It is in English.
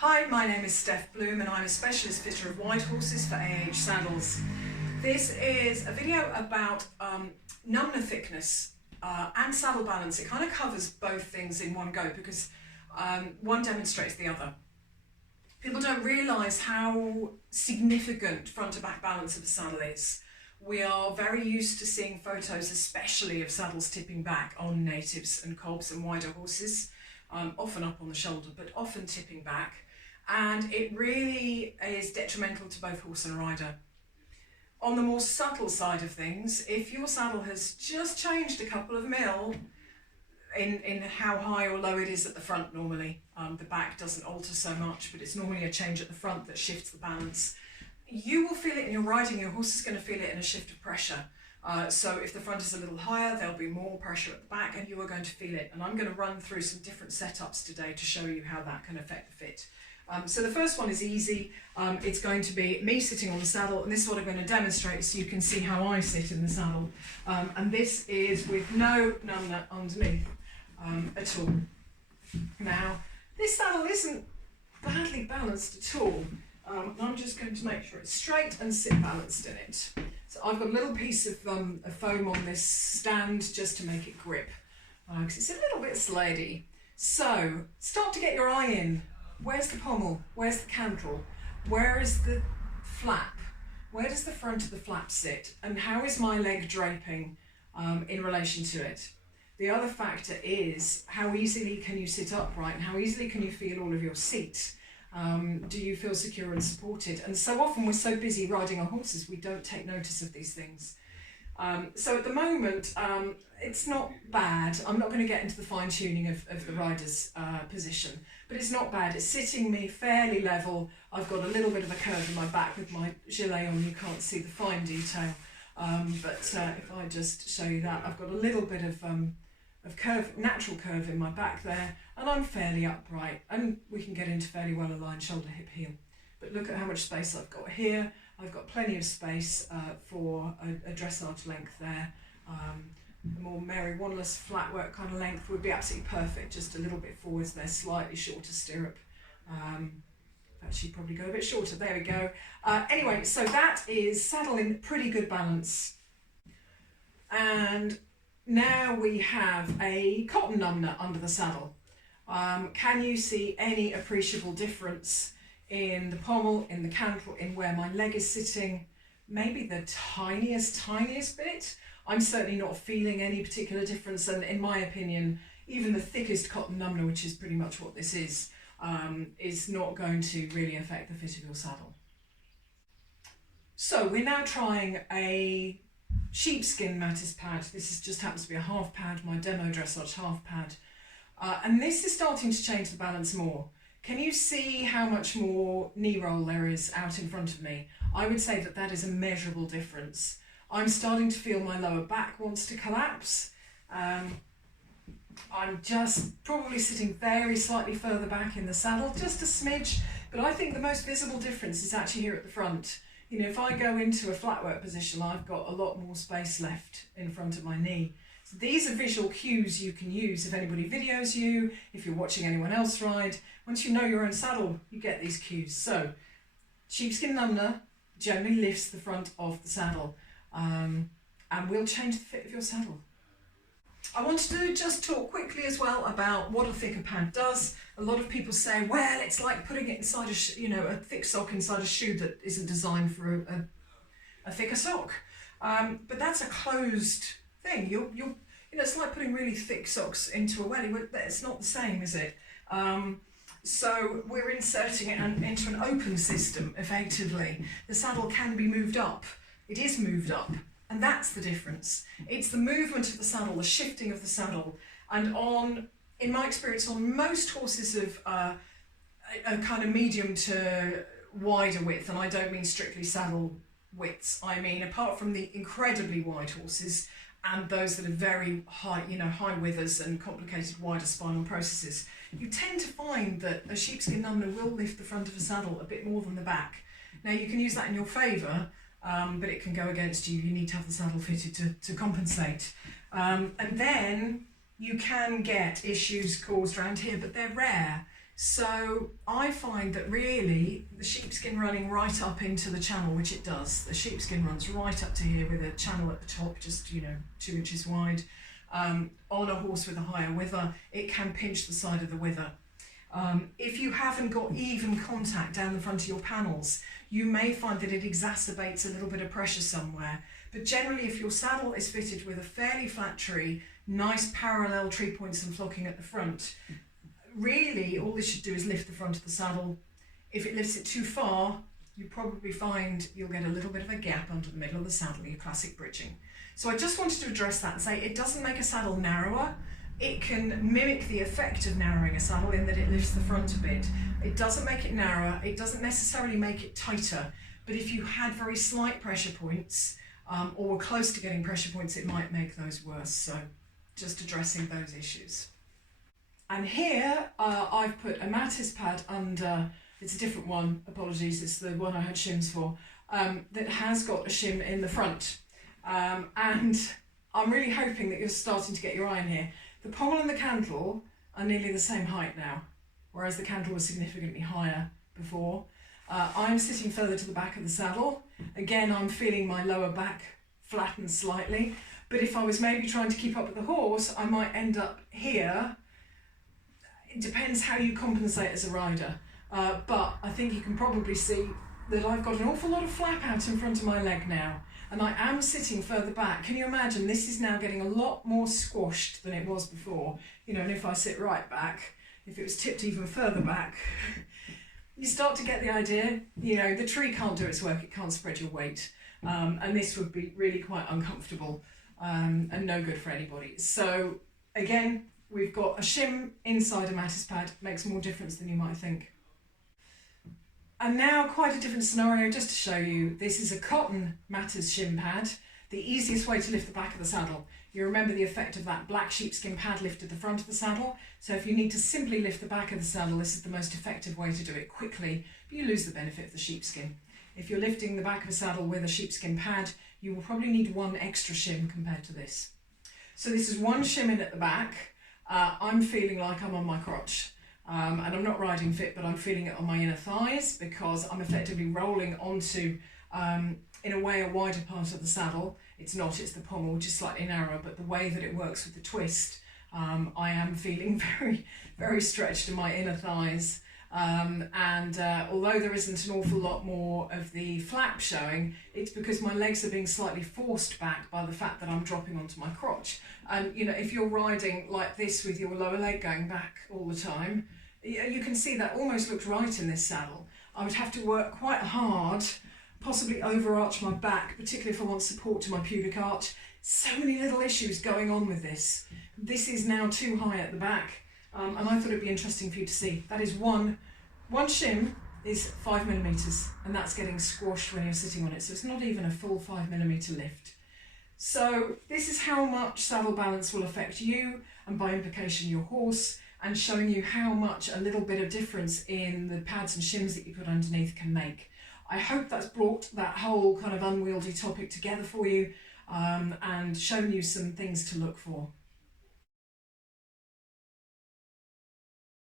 Hi, my name is Steph Bloom and I'm a specialist fitter of white horses for AH saddles. This is a video about numner thickness and saddle balance. It kind of covers both things in one go because one demonstrates the other. People don't realise how significant front to back balance of a saddle is. We are very used to seeing photos, especially of saddles tipping back on natives and cobs and wider horses, often up on the shoulder, but often tipping back. And it really is detrimental to both horse and rider. On the more subtle side of things, if your saddle has just changed a couple of mil in how high or low it is at the front normally, the back doesn't alter so much, but it's normally a change at the front that shifts the balance. You will feel it in your riding, your horse is going to feel it in a shift of pressure. So if the front is a little higher, there'll be more pressure at the back and you are going to feel it. And I'm going to run through some different setups today to show you how that can affect the fit. So the first one is easy. It's going to be me sitting on the saddle, and this is what I'm going to demonstrate so you can see how I sit in the saddle. And this is with no numner underneath at all. Now, this saddle isn't badly balanced at all. I'm just going to make sure it's straight and sit balanced in it. So I've got a little piece of foam on this stand just to make it grip, because it's a little bit slidey. So start to get your eye in. Where's the pommel? Where's the cantle? Where is the flap? Where does the front of the flap sit? And how is my leg draping in relation to it? The other factor is how easily can you sit upright and how easily can you feel all of your seat? Do you feel secure and supported? And so often we're so busy riding our horses we don't take notice of these things. So at the moment it's not bad. I'm not going to get into the fine tuning of the rider's position, but it's not bad. It's sitting me fairly level. I've got a little bit of a curve in my back with my gilet on. You can't see the fine detail, but if I just show you that, I've got a little bit of curve, natural curve in my back there, and I'm fairly upright, and we can get into fairly well aligned shoulder, hip, heel. But look at how much space I've got here. I've got plenty of space for a dressage length there. The more Mary Wanless flat work kind of length would be absolutely perfect, just a little bit forwards there, slightly shorter stirrup. Actually probably go a bit shorter, there we go. Anyway, so that is saddle in pretty good balance. And now we have a cotton numner under the saddle. Can you see any appreciable difference in the pommel, in the cantle, in where my leg is sitting? Maybe the tiniest bit. I'm certainly not feeling any particular difference, and in my opinion, even the thickest cotton numner, which is pretty much what this is not going to really affect the fit of your saddle. So we're now trying a sheepskin mattis pad. This just happens to be a half pad, my demo dressage half pad. And this is starting to change the balance more. Can you see how much more knee roll there is out in front of me? I would say that that is a measurable difference. I'm starting to feel my lower back wants to collapse. I'm just probably sitting very slightly further back in the saddle, just a smidge, but I think the most visible difference is actually here at the front. You know, if I go into a flat work position, I've got a lot more space left in front of my knee. So these are visual cues you can use if anybody videos you, if you're watching anyone else ride. Once you know your own saddle, you get these cues. So, sheepskin numner generally lifts the front of the saddle and will change the fit of your saddle. I wanted to just talk quickly as well about what a thicker pad does. A lot of people say, well, it's like putting it inside a thick sock inside a shoe that isn't designed for a thicker sock. But that's a closed thing. It's like putting really thick socks into a welly. It's not the same, is it? So we're inserting it into an open system, effectively. The saddle can be moved up. It is moved up, and that's the difference. It's the movement of the saddle, the shifting of the saddle. And in my experience, on most horses of a kind of medium to wider width, and I don't mean strictly saddle widths, I mean apart from the incredibly wide horses and those that are very high, high withers and complicated wider spinal processes, you tend to find that a sheepskin numner will lift the front of a saddle a bit more than the back. Now you can use that in your favour, but it can go against you. You need to have the saddle fitted to compensate. And then you can get issues caused around here, but they're rare. So I find that really the sheepskin running right up into the channel, which it does, the sheepskin runs right up to here with a channel at the top, just 2 inches wide. On a horse with a higher wither, it can pinch the side of the wither. If you haven't got even contact down the front of your panels, you may find that it exacerbates a little bit of pressure somewhere. But generally, if your saddle is fitted with a fairly flat tree, nice parallel tree points and flocking at the front, really all this should do is lift the front of the saddle. If it lifts it too far, you probably find you'll get a little bit of a gap under the middle of the saddle, your classic bridging. So I just wanted to address that and say it doesn't make a saddle narrower. It can mimic the effect of narrowing a saddle in that it lifts the front a bit. It doesn't make it narrower, it doesn't necessarily make it tighter, but if you had very slight pressure points or were close to getting pressure points, it might make those worse. So just addressing those issues. And here I've put a Mattis pad under, it's a different one, apologies, it's the one I had shims for, that has got a shim in the front. And I'm really hoping that you're starting to get your eye in here. The pommel and the cantle are nearly the same height now, whereas the cantle was significantly higher before. I'm sitting further to the back of the saddle. Again, I'm feeling my lower back flatten slightly, but if I was maybe trying to keep up with the horse, I might end up here. It depends how you compensate as a rider, but I think you can probably see that I've got an awful lot of flap out in front of my leg now, and I am sitting further back. Can you imagine? This is now getting a lot more squashed than it was before, and if I sit right back, if it was tipped even further back, you start to get the idea. The tree can't do its work, it can't spread your weight, and this would be really quite uncomfortable and no good for anybody. So again, we've got a shim inside a Mattis pad, makes more difference than you might think. And now quite a different scenario just to show you. This is a cotton Mattis shim pad, the easiest way to lift the back of the saddle. You remember the effect of that black sheepskin pad lifted the front of the saddle. So if you need to simply lift the back of the saddle, this is the most effective way to do it quickly, but you lose the benefit of the sheepskin. If you're lifting the back of a saddle with a sheepskin pad, you will probably need one extra shim compared to this. So this is one shim in at the back. I'm feeling like I'm on my crotch. And I'm not riding fit, but I'm feeling it on my inner thighs because I'm effectively rolling onto, in a way, a wider part of the saddle. It's the pommel, which is slightly narrower, but the way that it works with the twist, I am feeling very, very stretched in my inner thighs. Although there isn't an awful lot more of the flap showing, it's because my legs are being slightly forced back by the fact that I'm dropping onto my crotch. And if you're riding like this with your lower leg going back all the time, you can see that almost looks right in this saddle. I would have to work quite hard, possibly overarch my back, particularly if I want support to my pubic arch. So many little issues going on with this. This is now too high at the back. And I thought it'd be interesting for you to see. That is one shim is 5mm, and that's getting squashed when you're sitting on it. So it's not even a full 5mm lift. So this is how much saddle balance will affect you, and by implication your horse, and showing you how much a little bit of difference in the pads and shims that you put underneath can make. I hope that's brought that whole kind of unwieldy topic together for you, and shown you some things to look for.